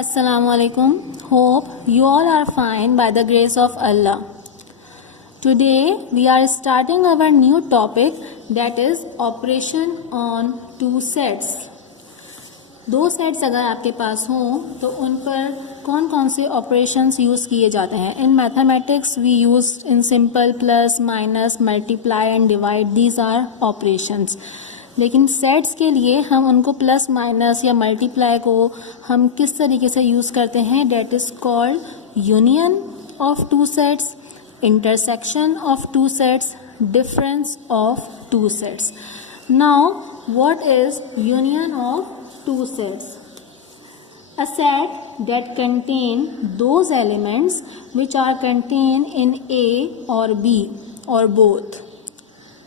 Assalamu alaikum. Hope you all are fine by the grace of Allah. Today we are starting our new topic, that is operation on two sets. दो sets अगर आपके पास हों तो उन पर कौन कौन से ऑपरेशंस यूज़ किए जाते हैं. In mathematics we use in simple plus minus multiply and divide, these are operations. लेकिन सेट्स के लिए हम उनको प्लस माइनस या मल्टीप्लाई को हम किस तरीके से यूज़ करते हैं, that is called union of two sets, intersection of two sets, difference of two sets. Now what is union of two sets? A set that contain those elements which are contained in A or B or both.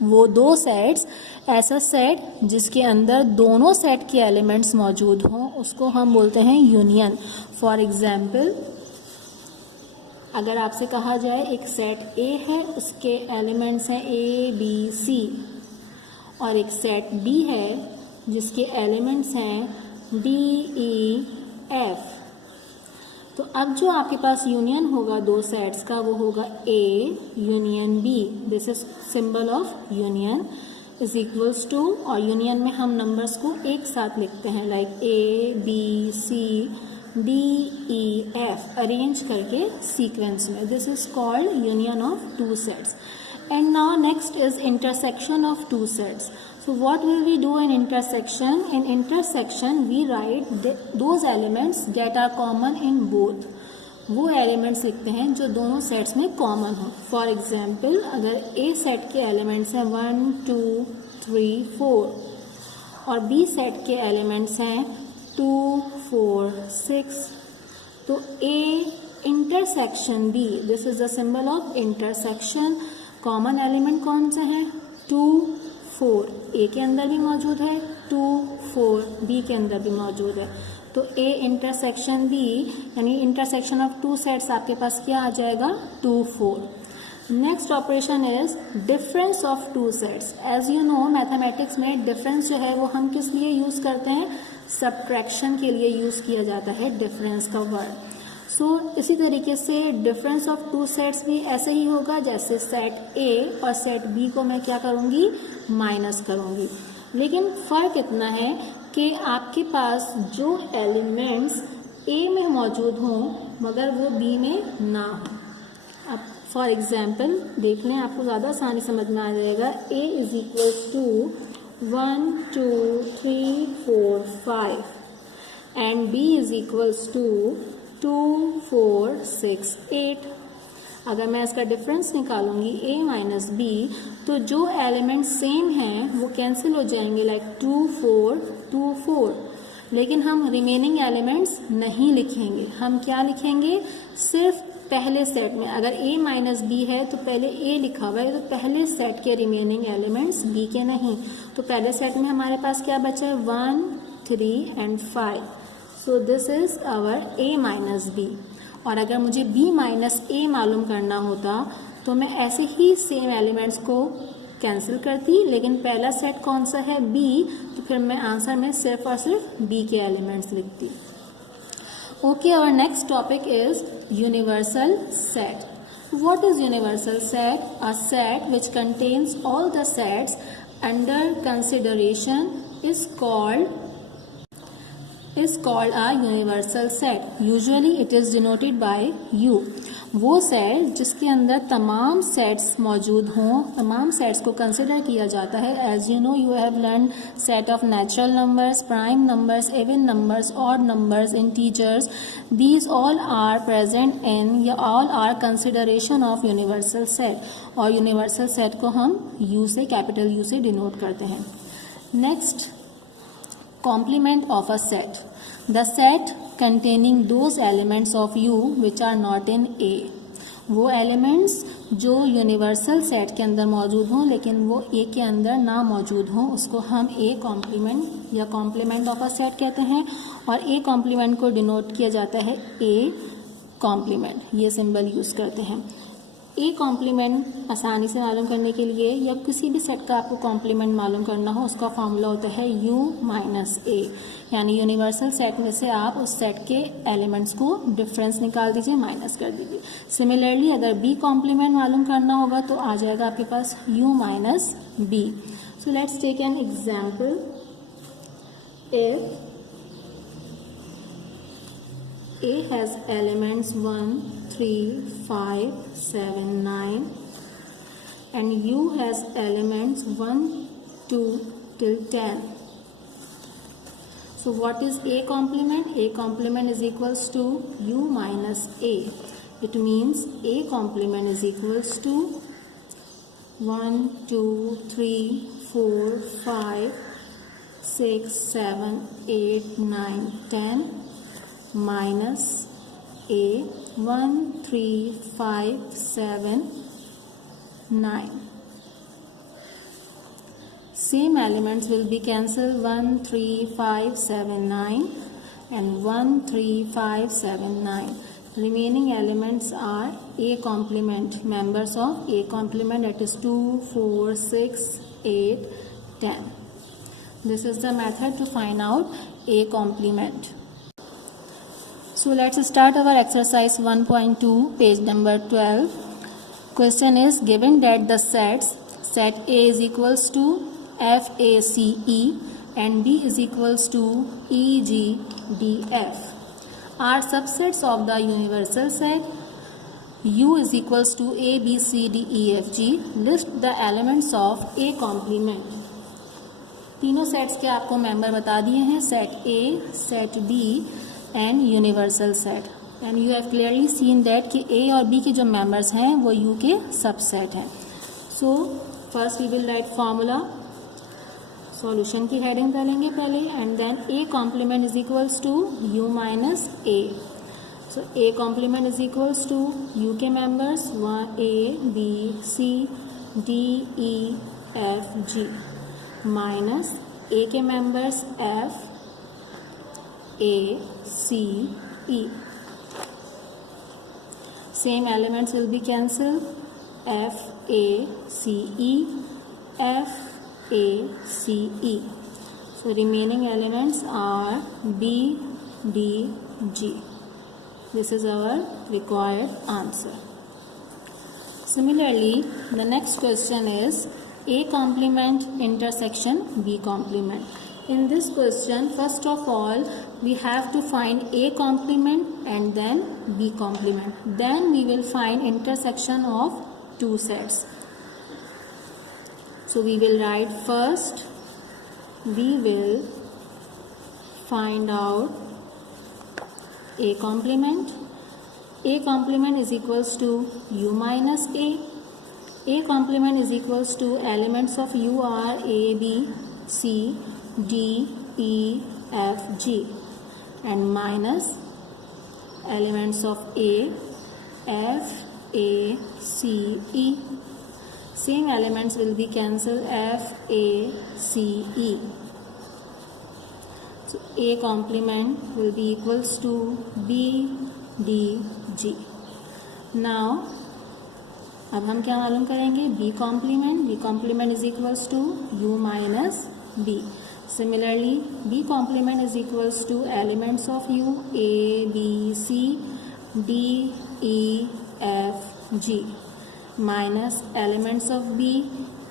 वो दो sets, ऐसा set जिसके अंदर दोनों set के elements मौजूद हों उसको हम बोलते हैं यूनियन. फॉर एग्जाम्पल, अगर आपसे कहा जाए एक सेट A है, उसके एलिमेंट्स हैं A B C, और एक सेट B है जिसके एलिमेंट्स हैं D E F, तो अब जो आपके पास यूनियन होगा दो सेट्स का वो होगा A union B. This is symbol of union is equals to, और यूनियन में हम नंबर्स को एक साथ लिखते हैं like A B C D E F arrange करके सीक्वेंस में. This is called union of two sets. And now next is intersection of two sets. So what will we do in intersection? In intersection we write those elements that are common in both. वो elements लिखते हैं जो दोनों sets में common हो. For example, अगर A set के elements हैं 1 2 3 4 और B सेट के एलिमेंट्स हैं 2 4 6, तो A intersection B, this is the symbol of intersection. Common element कौन सा है? 2 4 A के अंदर भी मौजूद है, 2 4 B के अंदर भी मौजूद है. तो A इंटरसेक्शन B यानी इंटरसेक्शन ऑफ टू सेट्स आपके पास क्या आ जाएगा? 2 4. Next operation is difference of two sets. As you know mathematics में डिफरेंस जो है वो हम किस लिए यूज़ करते हैं? सब्ट्रैक्शन के लिए यूज़ किया जाता है डिफरेंस का वर्ड. सो इसी तरीके से डिफरेंस ऑफ टू सेट्स भी ऐसे ही होगा जैसे सेट A और सेट B को मैं क्या करूँगी? माइनस करूँगी. लेकिन फ़र्क इतना है कि आपके पास जो एलिमेंट्स A में मौजूद हों मगर वो B में ना हो. अब फॉर एग्जाम्पल देख लें, आपको ज़्यादा आसानी समझ में आ जाएगा. A is equals to 1 2 3 4 5 and B is equals to 2 4 6 8. अगर मैं इसका डिफरेंस निकालूंगी A माइनस B, तो जो एलिमेंट सेम हैं वो कैंसिल हो जाएंगे लाइक 2 4 2 4. लेकिन हम रिमेनिंग एलिमेंट्स नहीं लिखेंगे. हम क्या लिखेंगे? सिर्फ पहले सेट में अगर A माइनस B है तो पहले A लिखा हुआ है, तो पहले सेट के रिमेनिंग एलिमेंट्स B के नहीं. तो पहले सेट में हमारे पास क्या बचा है? 1 3 and 5. So this is our A minus B. और अगर मुझे B माइनस A मालूम करना होता तो मैं ऐसे ही सेम एलिमेंट्स को कैंसिल करती, लेकिन पहला सेट कौन सा है? B, तो फिर मैं आंसर में सिर्फ और सिर्फ B के एलिमेंट्स लिखती. Okay, our next topic is universal set. What is universal set? A set which contains all the sets under consideration is called a universal set. Usually it is denoted by U. वो set जिसके अंदर तमाम sets मौजूद हों, तमाम sets को consider किया जाता है. As you know, you have learn set of natural numbers, prime numbers, even numbers, odd numbers, integers. These all are present in या all are consideration of universal set. और universal set को हम U से, capital U से denote करते हैं. Next, complement of a set. The set containing those elements of U which are not in A. वो elements जो यूनिवर्सल सेट के अंदर मौजूद हों लेकिन वो A के अंदर ना मौजूद हों उसको हम A कॉम्प्लीमेंट या कॉम्प्लीमेंट ऑफ अ सेट कहते हैं. और A कॉम्प्लीमेंट को डिनोट किया जाता है A कॉम्प्लीमेंट, ये सिंबल यूज़ करते हैं. ए कॉम्प्लीमेंट आसानी से मालूम करने के लिए या किसी भी सेट का आपको कॉम्प्लीमेंट मालूम करना हो, उसका फॉर्मूला होता है u माइनस ए, यानी यूनिवर्सल सेट में से आप उस सेट के एलिमेंट्स को डिफरेंस निकाल दीजिए, माइनस कर दीजिए। सिमिलरली अगर बी कॉम्प्लीमेंट मालूम करना होगा तो आ जाएगा आपके पास u minus B. So let's take an example. If A has elements 1, 3, 5, 7, 9 and U has elements 1, 2 till 10. So what is A complement? A complement is equals to U minus A. It means A complement is equals to 1, 2, 3, 4, 5, 6, 7, 8, 9, 10 minus A 1, 3, 5, 7, 9. Same elements will be cancelled 1, 3, 5, 7, 9 and 1, 3, 5, 7, 9. Remaining elements are A complement, members of A complement, that is 2, 4, 6, 8, 10. This is the method to find out A complement. So let's start our exercise 1.2, page number 12. Question is given that the set A is equals to FACE and B is equals to EGDF are subsets of the universal set. U is equals to A, B, C, D, E, F, G. List the elements of A complement. तीनों sets के आपको member बता दिए हैं, set A, set B and universal set, and you have clearly seen that कि ए और B के जो मेंबर्स हैं वो यू के सबसेट हैं. So first we will write formula, solution की हेडिंग डालेंगे पहले, and then A complement is equals to U minus A. So A complement is equals to U के members A B C D E F G minus A के members of A, C, E. Same elements will be cancelled. F, A, C, E, F, A, C, E. So remaining elements are B, D, G. This is our required answer. Similarly, the next question is A complement intersection B complement. In this question, first of all, we have to find A complement and then B complement. Then we will find intersection of two sets. So we will write first, we will find out A complement. A complement is equals to U minus A. A complement is equals to elements of U are A, B, C, D, E, F, G and minus elements of A, F, A, C, E. Same elements will be cancelled F, A, C, E. So A complement will be equals to B, D, G. Now अब हम क्या मालूम करेंगे, B complement. B complement is equals to U minus B. Similarly, B complement is equals to elements of U A, B, C, D, E, F, G minus elements of B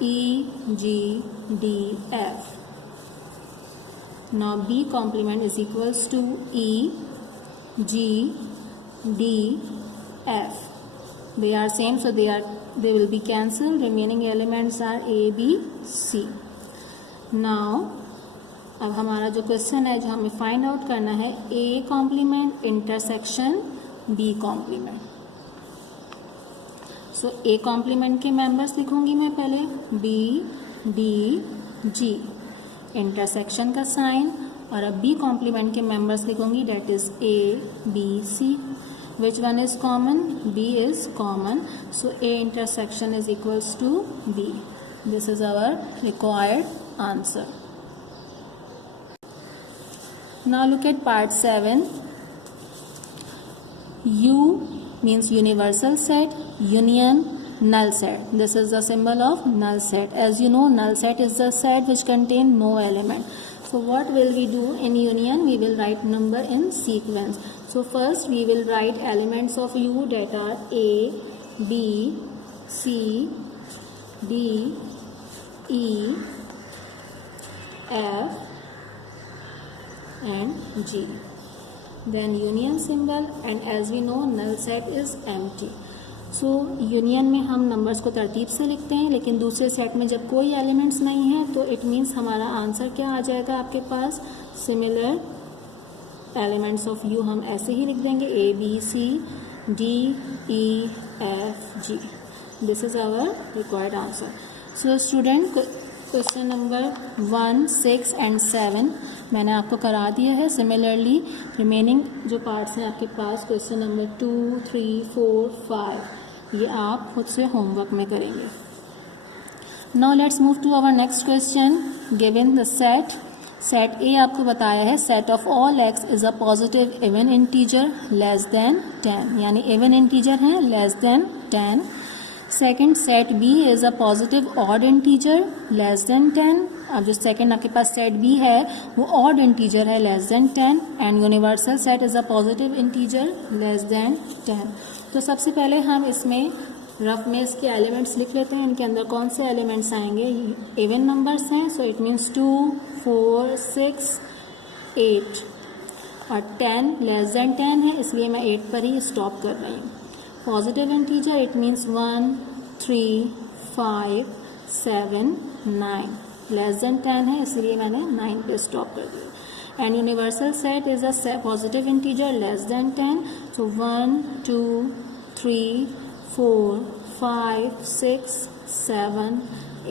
E, G, D, F. Now B complement is equals to E, G, D, F. They are same, so they will be cancelled. Remaining elements are A, B, C. Now अब हमारा जो question है, जो हमें find out करना है, A complement intersection B complement. So A complement के members लिखूंगी मैं पहले बी डी जी, इंटरसेक्शन का साइन, और अब बी कॉम्प्लीमेंट के मेंबर्स लिखूंगी, that is A B C. Which one is common? B is common, so A intersection is equals to B. This is our required answer. Now look at part 7. U means universal set, union, null set. This is the symbol of null set. As you know, null set is the set which contain no element. So what will we do in union? We will write number in sequence. So first we will write elements of U that are A, B, C, D, E, F and G. Then union symbol, and as we know null set is empty. So union में हम numbers को तरतीब से लिखते हैं, लेकिन दूसरे set में जब कोई एलिमेंट्स नहीं है तो इट मीन्स हमारा आंसर क्या आ जाएगा आपके पास, सिमिलर एलिमेंट्स ऑफ यू हम ऐसे ही लिख देंगे A, B, C, D, E, F, G. This is our required answer. So student, question number 1, 6 and 7 मैंने आपको करा दिया है. सिमिलरली रिमेनिंग जो पार्ट्स हैं आपके पास, क्वेश्चन नंबर 2, 3, 4, 5, ये आप खुद से होमवर्क में करेंगे. Now let's move to our next question. Given the set A आपको बताया है set of all x is a positive even integer less than 10, यानी इवन इंटीजर है less than 10. Second, set B is a positive odd integer less than 10. अब जो second आपके पास set B है वो ऑड इंटीजर है less than 10. And universal set is a positive integer less than 10. तो सबसे पहले हम इसमें रफ में इसके एलिमेंट्स लिख लेते हैं. इनके अंदर कौन से एलिमेंट्स आएंगे, इवन नंबर्स हैं. सो इट मीन्स 2, 4, 6, 8 और 10 लेस देन 10 है, इसलिए मैं 8 पर ही स्टॉप कर रही हूँ. Positive integer it means 1, 3, 5, 7, 9. Less than 10 है, इसलिए मैंने 9 पे स्टॉप कर दिया. And universal set is a positive integer less than 10. So 1, 2, 3, 4, 5, 6, 7,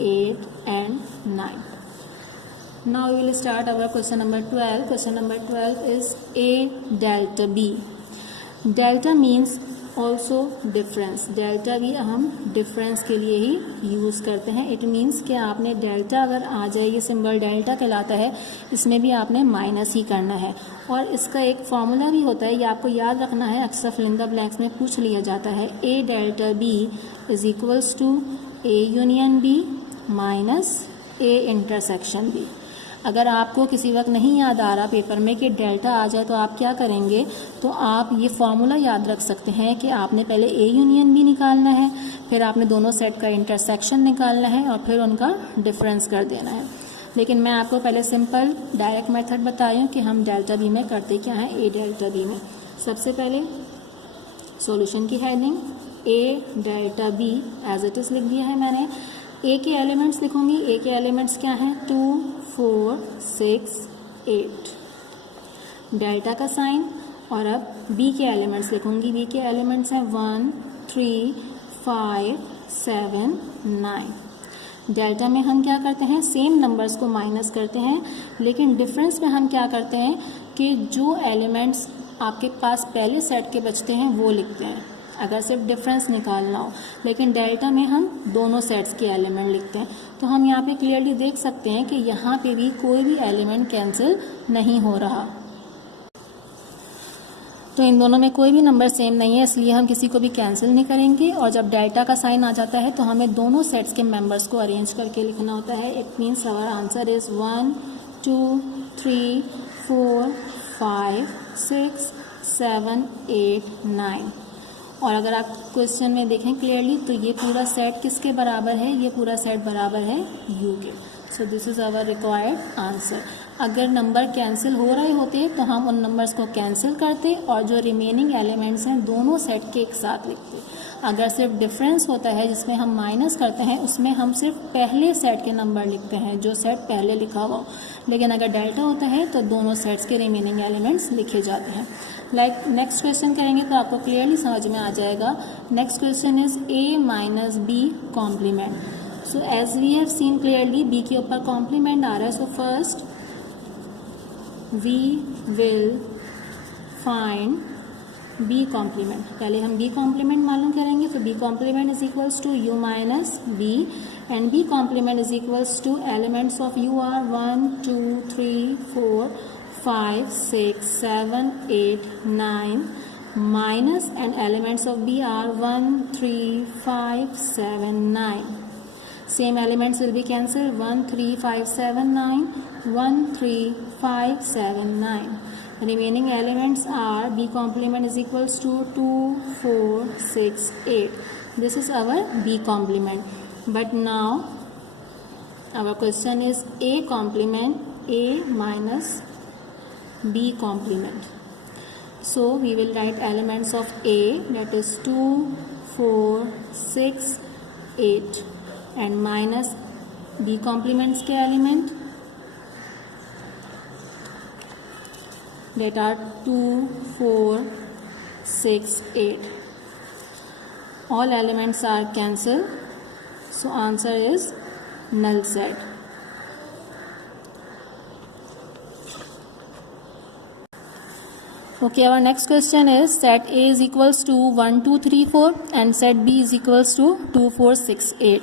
8 and 9. Now we will start our question number 12. Question number 12 is A delta B. Delta means also difference. Delta भी हम difference के लिए ही use करते हैं. It means कि आपने delta अगर आ जाए, ये सिंबल डेल्टा कहलाता है, इसमें भी आपने माइनस ही करना है. और इसका एक फॉर्मूला भी होता है, ये आपको याद रखना है, अक्सर फिल इन द ब्लैंक्स में पूछ लिया जाता है. A delta B is equals to A union B minus A intersection B. अगर आपको किसी वक्त नहीं याद आ रहा पेपर में कि डेल्टा आ जाए तो आप क्या करेंगे, तो आप ये फॉर्मूला याद रख सकते हैं कि आपने पहले ए यूनियन बी निकालना है, फिर आपने दोनों सेट का इंटरसेक्शन निकालना है और फिर उनका डिफरेंस कर देना है. लेकिन मैं आपको पहले सिंपल डायरेक्ट मेथड बताई कि हम डेल्टा बी में करते क्या हैं. ए डेल्टा बी में सबसे पहले सॉल्यूशन की heading A delta B as it is लिख दिया है मैंने. ए के एलिमेंट्स लिखूंगी. ए के एलिमेंट्स क्या हैं, 2, 4, 6, 8. डेल्टा का साइन. और अब बी के एलिमेंट्स लिखूंगी. बी के एलिमेंट्स हैं 1, 3, 5, 7, 9. डेल्टा में हम क्या करते हैं, सेम नंबर्स को माइनस करते हैं, लेकिन डिफरेंस में हम क्या करते हैं कि जो एलिमेंट्स आपके पास पहले सेट के बचते हैं वो लिखते हैं, अगर सिर्फ डिफरेंस निकालना हो. लेकिन डेल्टा में हम दोनों सेट्स के एलिमेंट लिखते हैं. तो हम यहाँ पे क्लियरली देख सकते हैं कि यहाँ पे भी कोई भी एलिमेंट कैंसिल नहीं हो रहा. तो इन दोनों में कोई भी नंबर सेम नहीं है, इसलिए हम किसी को भी कैंसिल नहीं करेंगे. और जब डेल्टा का साइन आ जाता है तो हमें दोनों सेट्स के मेंबर्स को अरेंज करके लिखना होता है. It means our answer is 1, 2, 3, 4, 5, 6, 7, 8, 9. और अगर आप क्वेश्चन में देखें क्लियरली तो ये पूरा सेट किसके बराबर है, ये पूरा सेट बराबर है यू के. So this is our required answer. अगर नंबर कैंसिल हो रहे होते तो हम उन नंबर्स को कैंसिल करते और जो रिमेनिंग एलिमेंट्स हैं दोनों सेट के एक साथ लिखते. अगर सिर्फ डिफरेंस होता है जिसमें हम माइनस करते हैं, उसमें हम सिर्फ पहले सेट के नंबर लिखते हैं जो सेट पहले लिखा हुआ. लेकिन अगर डेल्टा होता है तो दोनों सेट्स के रिमेनिंग एलिमेंट्स लिखे जाते हैं. लाइक नेक्स्ट क्वेश्चन करेंगे तो आपको क्लियरली समझ में आ जाएगा. Next question is A minus B complement. So as we have seen clearly B के ऊपर कॉम्प्लीमेंट आ रहा है. So first we will find B complement. पहले हम बी कॉम्प्लीमेंट मालूम करेंगे. तो B complement is equals to U minus B and B complement is equals to elements of U are 1, 2, 3, 4, 5, 6, 7, 8, 9. minus, and elements of B are 1, 3, 5, 7, 9. Same elements will be cancelled. 1, 3, 5, 7, 9. 1, 3, 5, 7, 9. Remaining elements are B complement is equals to 2, 4, 6, 8. This is our B complement. But now our question is A complement, A minus B complement. So we will write elements of A, that is 2, 4, 6, 8, and minus B complements के element that are 2, 4, 6, 8. All elements are cancelled. So answer is null set. Okay, our next question is set A is equals to 1, 2, 3, 4 and set B is equals to 2, 4, 6, 8.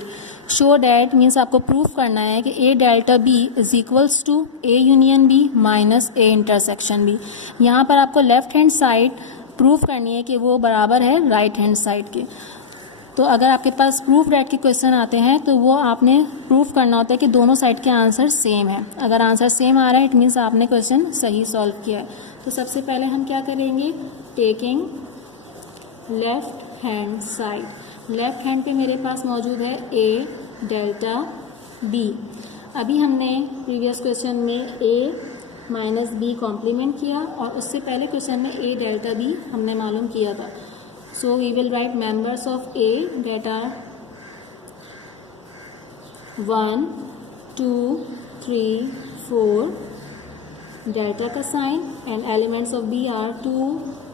Show that means आपको proof करना है कि A delta B is equals to A union B minus A intersection B. यहाँ पर आपको left hand side proof करनी है कि वो बराबर है राइट हैंड साइड के. तो अगर आपके पास प्रूफ डेट के क्वेश्चन आते हैं तो वो आपने प्रूफ करना होता है कि दोनों साइड के आंसर सेम है. अगर आंसर सेम आ रहा है इट मीन्स आपने क्वेश्चन सही सॉल्व किया है. तो सबसे पहले हम क्या करेंगे, taking left hand side. Left hand पे मेरे पास मौजूद है A डेल्टा B. अभी हमने प्रीवियस क्वेश्चन में A माइनस B कॉम्प्लीमेंट किया और उससे पहले क्वेश्चन में A डेल्टा B हमने मालूम किया था. So we will write members of A that are 1, 2, 3, 4 delta का sign and elements of B are 2,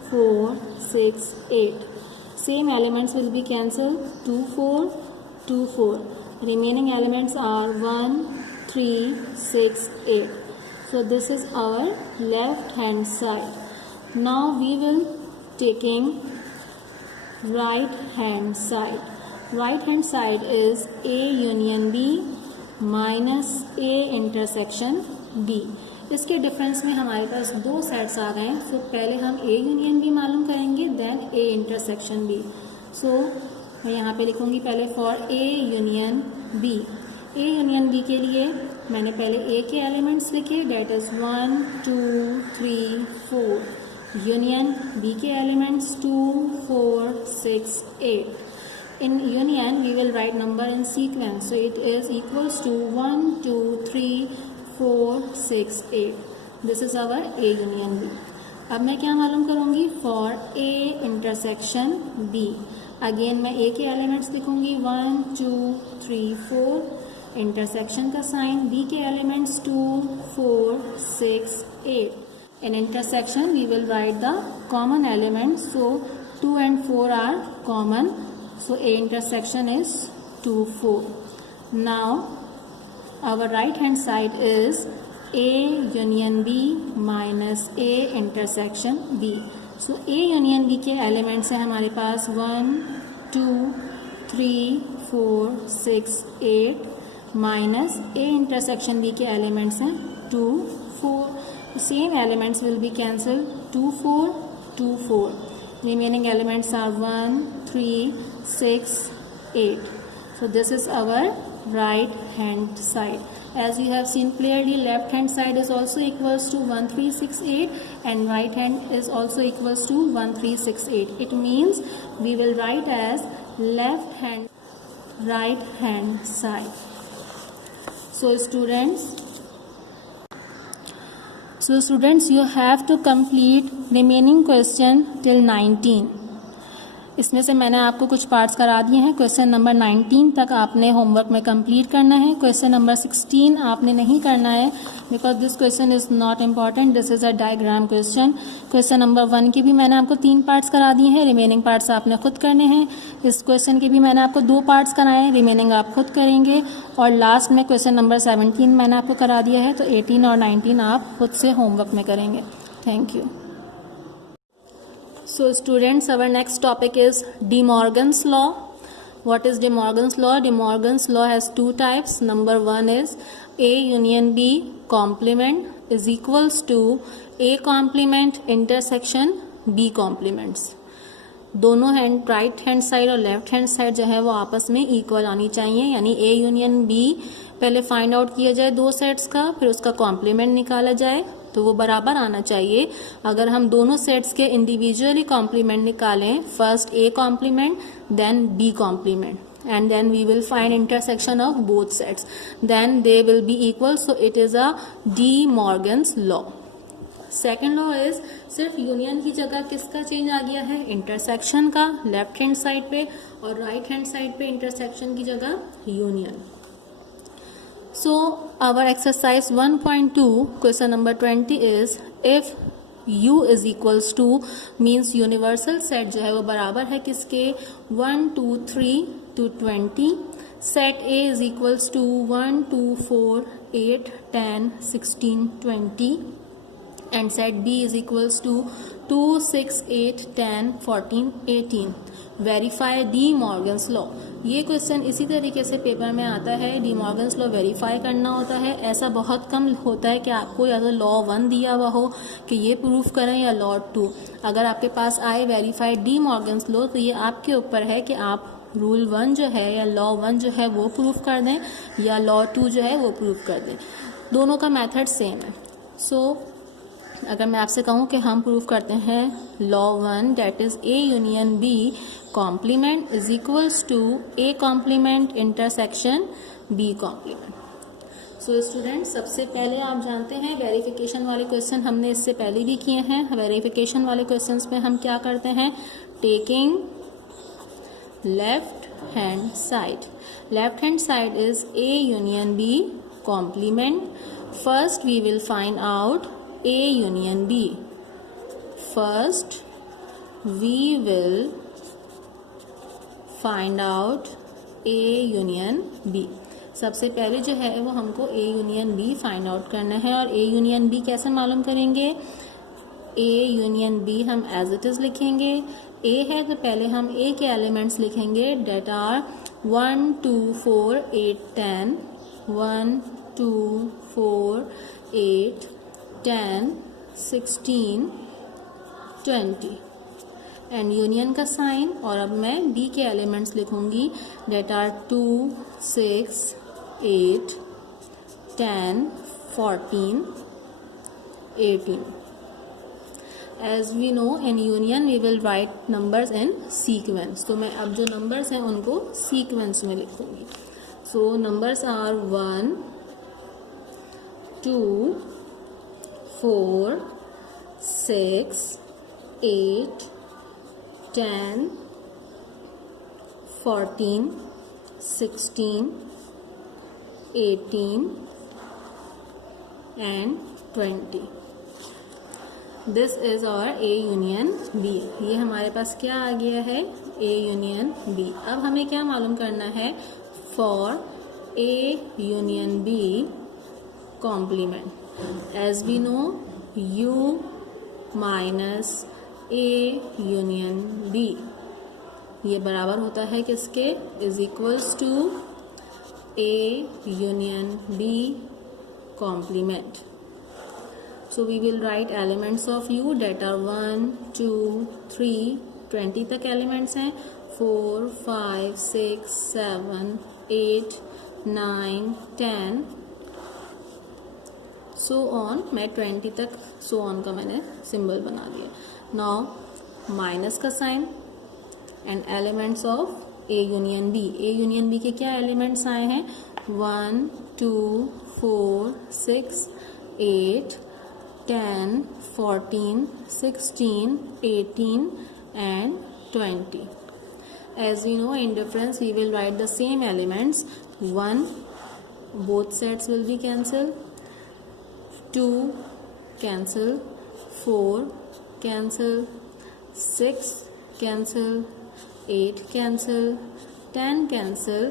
4, 6, 8. Same elements will be cancelled. 2, 4, 2, 4. Remaining elements are 1, 3, 6, 8. So this is our left hand side. Now we will taking right hand side. Right hand side is A union B minus A intersection B. इसके difference में हमारे पास दो sets आ गए हैं. सो पहले हम A union B मालूम करेंगे देन A इंटरसेक्शन B. सो मैं यहाँ पे लिखूँगी पहले for A union B. A union B के लिए मैंने पहले A के एलिमेंट्स लिखे डेट इज़ 1, 2, 3, 4. यूनियन B के elements 2, 4, 6, 8. In union we will write number in sequence. So it is equals to 1, 2, 3, 4, 6, 8. This is our A union B. अब मैं क्या मालूम करूँगी for A intersection B. Again मैं A के elements लिखूँगी 1, 2, 3, 4. Intersection का साइन. B के elements 2, 4, 6, 8. In intersection we will write the common elements. So 2 and 4 are common. So A intersection is 2, 4. Now our right hand side is A union B minus A intersection B. So A union B के elements हैं हमारे पास 1, 2, 3, 4, 6, 8 minus A intersection B के elements हैं 2, 4. Same elements will be cancelled. 2, 4, 2, 4. Remaining elements are 1, 3, 6, 8. So this is our right hand side. As you have seen clearly, left hand side is also equals to 1, 3, 6, 8 and right hand is also equals to 1, 3, 6, 8. It means we will write as left hand, right hand side. So students, you have to complete remaining question till 19. इसमें से मैंने आपको कुछ parts करा दिए हैं. Question number 19 तक आपने होमवर्क में कंप्लीट करना है. क्वेश्चन नंबर 16 आपने नहीं करना है because this question is not important. This is a diagram question. Question number 1 की भी मैंने आपको 3 पार्ट्स करा दिए हैं. रिमेनिंग पार्ट्स आपने खुद करने हैं. इस क्वेश्चन के भी मैंने आपको 2 पार्ट्स कराए हैं. रिमेनिंग आप खुद करेंगे. और लास्ट में क्वेश्चन नंबर 17 मैंने आपको करा दिया है. तो 18 और 19 आप खुद से होमवर्क में करेंगे. Thank you. So students, our next topic is De Morgan's law. What is De Morgan's law? De Morgan's law has 2 types. Number 1 is A union B complement is equals to A complement intersection B complements. दोनों hand, right hand side और left hand side जो है वो आपस में equal आनी चाहिए, यानी ए यूनियन बी पहले फाइंड आउट किया जाए दो सेट्स का, फिर उसका कॉम्प्लीमेंट निकाला जाए तो वो बराबर आना चाहिए। अगर हम दोनों सेट्स के इंडिविजुअली कॉम्प्लीमेंट निकालें, first A complement then B complement, and then we will find intersection of both sets, then they will be equal, so it is a De Morgan's law. Second law is सिर्फ union की जगह किसका change आ गया है, intersection का, left hand side पे, और right hand side पे इंटरसेक्शन की जगह union. So our exercise 1.2 question number 20 is if U is equals to means universal set जो है वो बराबर है किसके, 1 2 3 to 20, set A is equals to 1 2 4 8 10 16 20 and set B is equals to 2 6 8 10 14 18. Verify D Morgan's law. ये question इसी तरीके से पेपर में आता है, डी मॉर्गन्स लॉ वेरीफाई करना होता है। ऐसा बहुत कम होता है कि आपको या तो लॉ 1 दिया हुआ हो कि ये प्रूफ करें या लॉ 2। अगर आपके पास आए वेरीफाई डी मॉर्गन्स लॉ तो ये आपके ऊपर है कि आप रूल 1 जो है या लॉ 1 जो है वो प्रूफ कर दें या लॉ 2 जो है वो प्रूफ कर दें। दोनों का मेथड सेम है। सो अगर मैं आपसे कहूँ कि हम प्रूफ करते हैं law 1 that is A union B complement is equals to A complement intersection B complement. So student, सबसे पहले आप जानते हैं वेरिफिकेशन वाले क्वेश्चन हमने इससे पहले भी किए हैं। वेरिफिकेशन वाले क्वेश्चंस में हम क्या करते हैं, taking left hand side, left hand side is A union B complement. First we will find out A union B. First, we will find out A union B. सबसे पहले जो है वो हमको A union B find out करना है। और A union B कैसे मालूम करेंगे, A union B हम एज इट इज लिखेंगे। A है तो पहले हम A के एलिमेंट्स लिखेंगे डेट आर 1 2 4 8 10, 1 2 4 8 10 16 20 एंड यूनियन का साइन। और अब मैं B के एलिमेंट्स लिखूंगी that are 2 6 8 10 14 18। As we know in union we will write numbers in sequence, तो मैं अब जो नंबर्स हैं उनको सीक्वेंस में लिखूंगी। सो numbers are 1 2 4 6 8 10 14 16 18 and 20। This is our A union B। ये हमारे पास क्या आ गया है, A यूनियन B। अब हमें क्या मालूम करना है, for A union B complement, as we know U minus A union B ये बराबर होता है किसके, is equals to A union B complement. So we will write elements of U that are 1 2 3 20 तक एलिमेंट्स हैं, 4 5 6 7 8 9 10 सो ऑन। मैं 20 तक so on का मैंने सिंबल बना दिया। नाउ माइनस का sign and elements of A union B। A union B के क्या एलिमेंट्स आए हैं, 1 2 4 6 8 10 14 16 18 and 20। As we know in difference we will write the same elements, 1 both sets will be cancelled, 2 cancel, 4 cancel, 6 cancel, 8 cancel, 10 cancel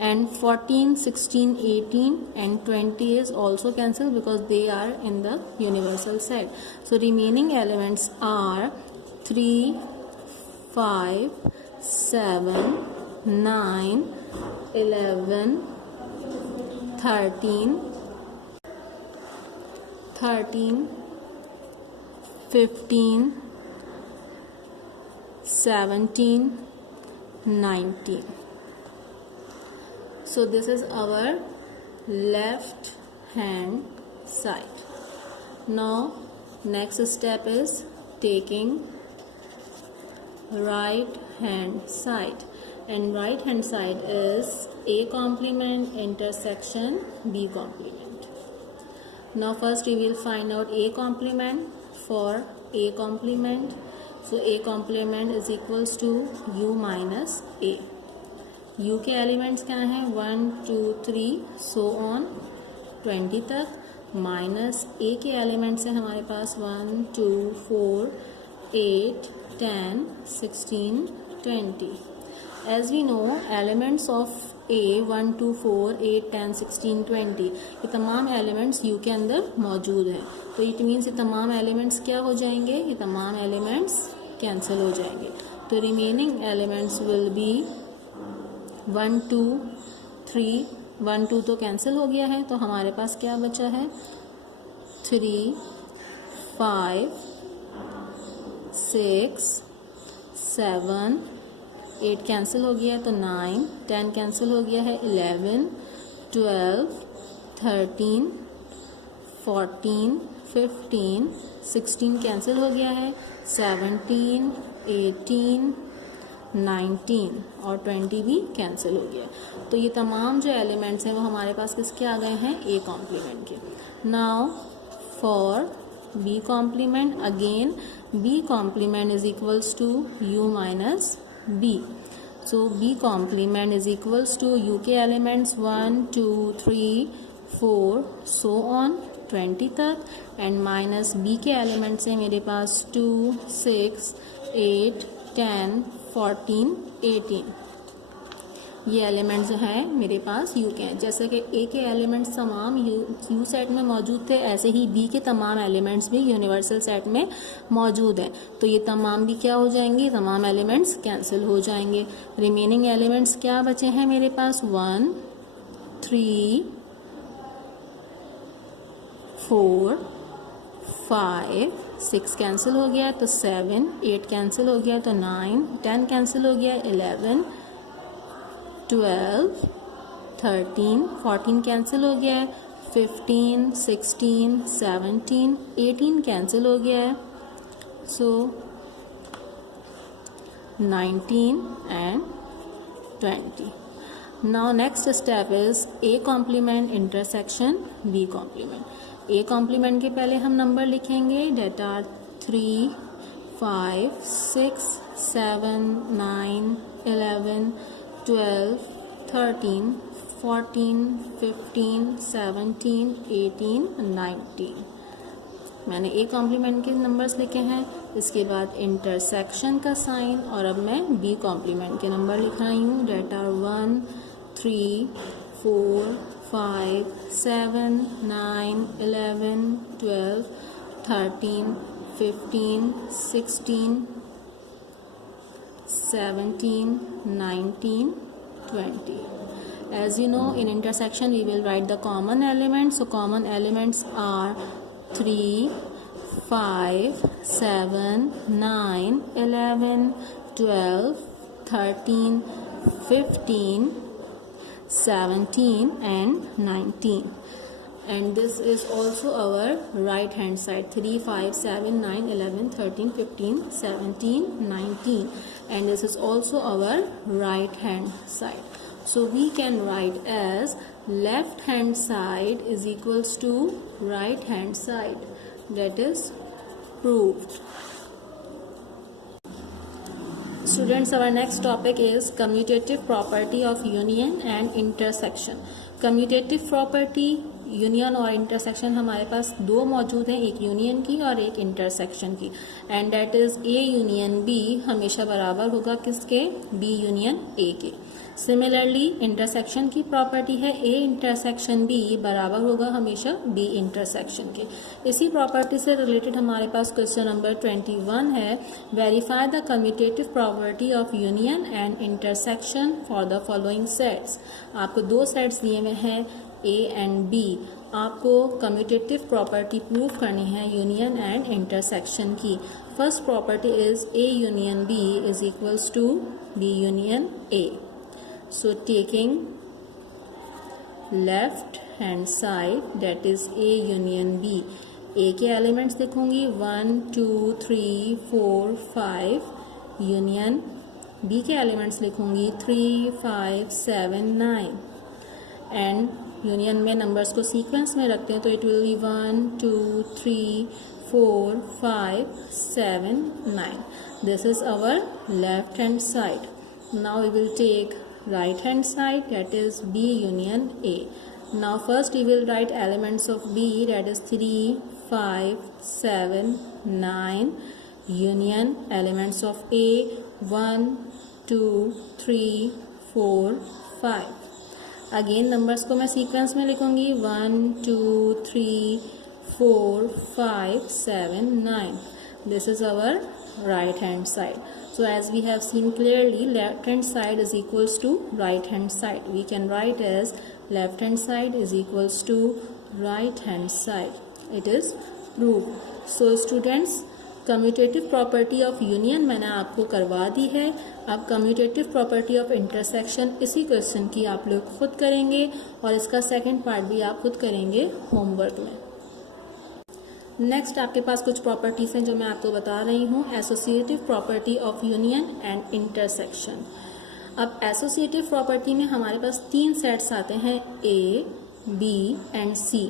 and 14 16 18 and 20 is also cancelled because they are in the universal set. So remaining elements are 3 5 7 9 11 13 15 17, 19. So this is our left hand side. Now next step is taking right hand side, and right hand side is A complement intersection B complement. Now first we will find out A complement. For A complement, so A complement is equals to U minus A. U के elements क्या हैं? 1 2 3 so on 20 तक, minus A के elements हैं हमारे पास 1 2 4 8 10 16 20. As we know, elements of A 1 2 4 8 10 16 20 ये तमाम elements U के अंदर मौजूद हैं. तो इट मीन्स ये तमाम एलिमेंट्स क्या हो जाएंगे? ये तमाम एलिमेंट्स कैंसिल हो जाएंगे. तो रिमेनिंग एलिमेंट्स विल बी 1 2 3 1 2 तो कैंसिल हो गया है, तो हमारे पास क्या बचा है? 3 5 6 7 8 कैंसिल हो गया है, तो 9 10 कैंसिल हो गया है, 11 12 13 14 15 16 कैंसिल हो गया है, 17 18 19 और 20 भी कैंसिल हो गया. तो ये तमाम जो एलिमेंट्स हैं वो हमारे पास किसके आ गए हैं? A कॉम्प्लीमेंट के. Now for B complement, again B complement is equals to U minus B. So B complement is equals to U के एलिमेंट्स 1 2 3 4 so on 20 तक, एंड माइनस B के एलिमेंट्स हैं मेरे पास 2 6 8 10 14 18. ये एलिमेंट्स जो हैं मेरे पास U के हैं. जैसे कि A के एलिमेंट्स तमाम U सेट में मौजूद थे, ऐसे ही B के तमाम एलिमेंट्स भी यूनिवर्सल सेट में मौजूद हैं. तो ये तमाम भी क्या हो जाएंगे? तमाम एलिमेंट्स कैंसिल हो जाएंगे. रिमेनिंग एलिमेंट्स क्या बचे हैं मेरे पास? 1 3 4 5 6 कैंसिल हो गया, तो 7 8 कैंसिल हो गया, तो 9 10 कैंसिल हो गया, 11 12 13 14 कैंसिल हो गया है, 15 16 17 18 कैंसिल हो गया है, so 19 and 20. Now next step is A complement intersection B complement. A complement के पहले हम नंबर लिखेंगे डेट आर 3 5 6 7 9 11 12 13 14 15 17 18 19. मैंने A कॉम्प्लीमेंट के नंबर्स लिखे हैं. इसके बाद इंटरसेक्शन का साइन, और अब मैं B कॉम्प्लीमेंट के नंबर लिख रही हूँ date are 1 3 4 5 7 9 11 12 13 15 16 17 19 20. As you know, in intersection we will write the common elements. So common elements are 3 5 7 9 11 12 13 15 17 and 19. And this is also our right hand side, 3 5 7 9 11 13 15 17 19, and this is also our right hand side. So we can write as left hand side is equals to right hand side. That is proved. Students, our next topic is commutative property of union and intersection. Commutative property, union और intersection हमारे पास दो मौजूद हैं, एक union की और एक intersection की, and that is A union B हमेशा बराबर होगा किसके? B यूनियन A के. सिमिलरली इंटरसेक्शन की प्रॉपर्टी है A इंटरसेक्शन B बराबर होगा हमेशा B इंटरसेक्शन के. इसी प्रॉपर्टी से रिलेटेड हमारे पास क्वेश्चन नंबर 21 है. Verify the commutative property of union and intersection for the following sets. आपको दो सेट्स दिए हुए हैं A एंड B. आपको कम्यूटेटिव प्रॉपर्टी प्रूव करनी है यूनियन एंड इंटरसेक्शन की। First property is A union B is equals to B union A। So taking left hand side that is A union B, A के elements लिखूंगी 1 2 3 4 5 union B के elements लिखूंगी 3 5 7 9 and union में numbers को sequence में रखते हैं तो it will be 1 2 3 4 5 7 9। This is our left hand side. Now we will take right hand side, that is B union A. Now first we will write elements of B, that is 3 5 7 9 union elements of A 1 2 3 4 5। Again numbers को मैं sequence में लिखूंगी 1 2 3 4 5 7 9। This is our right hand side. So as we have seen clearly, left hand side is equals to right hand side. We can write as left hand side is equals to right hand side. It is proved. So students, commutative property of union मैंने आपको करवा दी है। अब commutative property of intersection इसी question की आप लोग खुद करेंगे और इसका सेकंड पार्ट भी आप खुद करेंगे होमवर्क में। नेक्स्ट आपके पास कुछ प्रॉपर्टीज हैं जो मैं आपको बता रही हूँ। Associative property of union and intersection. अब एसोसिएटिव प्रॉपर्टी में हमारे पास 3 सेट्स आते हैं A, B and C।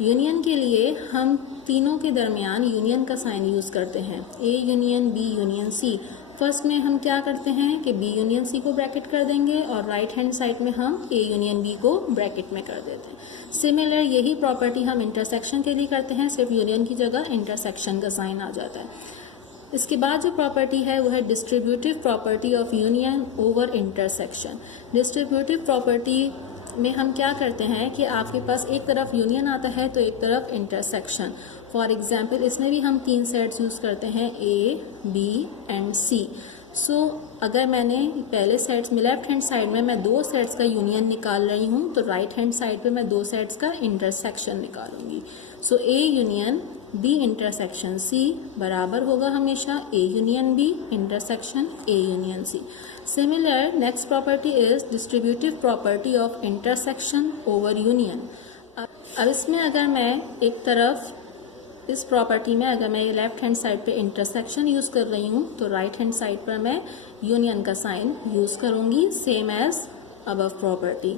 Union के लिए हम तीनों के दरमियान यूनियन का साइन यूज करते हैं, A union B union C। First में हम क्या करते हैं कि B यूनियन C को ब्रैकेट कर देंगे और राइट हैंड साइड में हम A यूनियन B को ब्रैकेट में कर देते हैं। सिमिलर यही प्रॉपर्टी हम इंटरसेक्शन के लिए करते हैं, सिर्फ यूनियन की जगह इंटरसेक्शन का साइन आ जाता है। इसके बाद जो प्रॉपर्टी है वो है distributive property of union over intersection. Distributive property में हम क्या करते हैं कि आपके पास एक तरफ यूनियन आता है तो एक तरफ इंटरसेक्शन। फॉर एग्जाम्पल इसमें भी हम 3 सेट्स यूज करते हैं A, B एंड C। सो अगर मैंने पहले सेट्स में लेफ्ट हैंड साइड में मैं 2 सेट्स का यूनियन निकाल रही हूँ तो राइट हैंड साइड पे मैं 2 सेट्स का इंटरसेक्शन निकालूंगी। So A union B intersection C बराबर होगा हमेशा A union B intersection A union C। Similar next property is distributive property of intersection over union. अब इसमें अगर मैं एक तरफ इस प्रॉपर्टी में अगर मैं लेफ्ट हैंड साइड पे इंटरसेक्शन यूज कर रही हूँ तो राइट हैंड साइड पर मैं यूनियन का साइन यूज करूंगी, same as above property.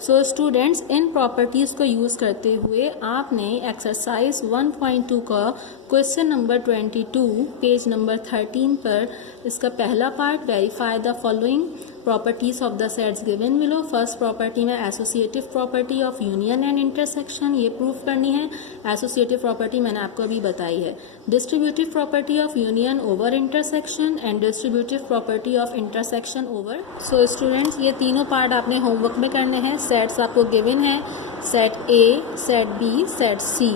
So students, इन प्रॉपर्टीज को यूज करते हुए आपने एक्सरसाइज 1.2 का क्वेश्चन नंबर 22 पेज नंबर 13 पर इसका पहला part verify the following properties of the sets given below. First property में associative property of union and intersection ये प्रूफ करनी है। एसोसिएटिव प्रॉपर्टी मैंने आपको अभी बताई है। Distributive property of union over intersection and distributive property of intersection over. So students, ये तीनों पार्ट आपने होमवर्क में करने हैं। सेट्स आपको गिवन है, set A, set B, set C।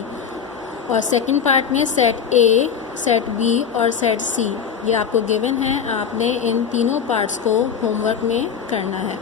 और सेकंड पार्ट में सेट A, सेट B और सेट C ये आपको गिवन है। आपने इन तीनों पार्ट्स को होमवर्क में करना है।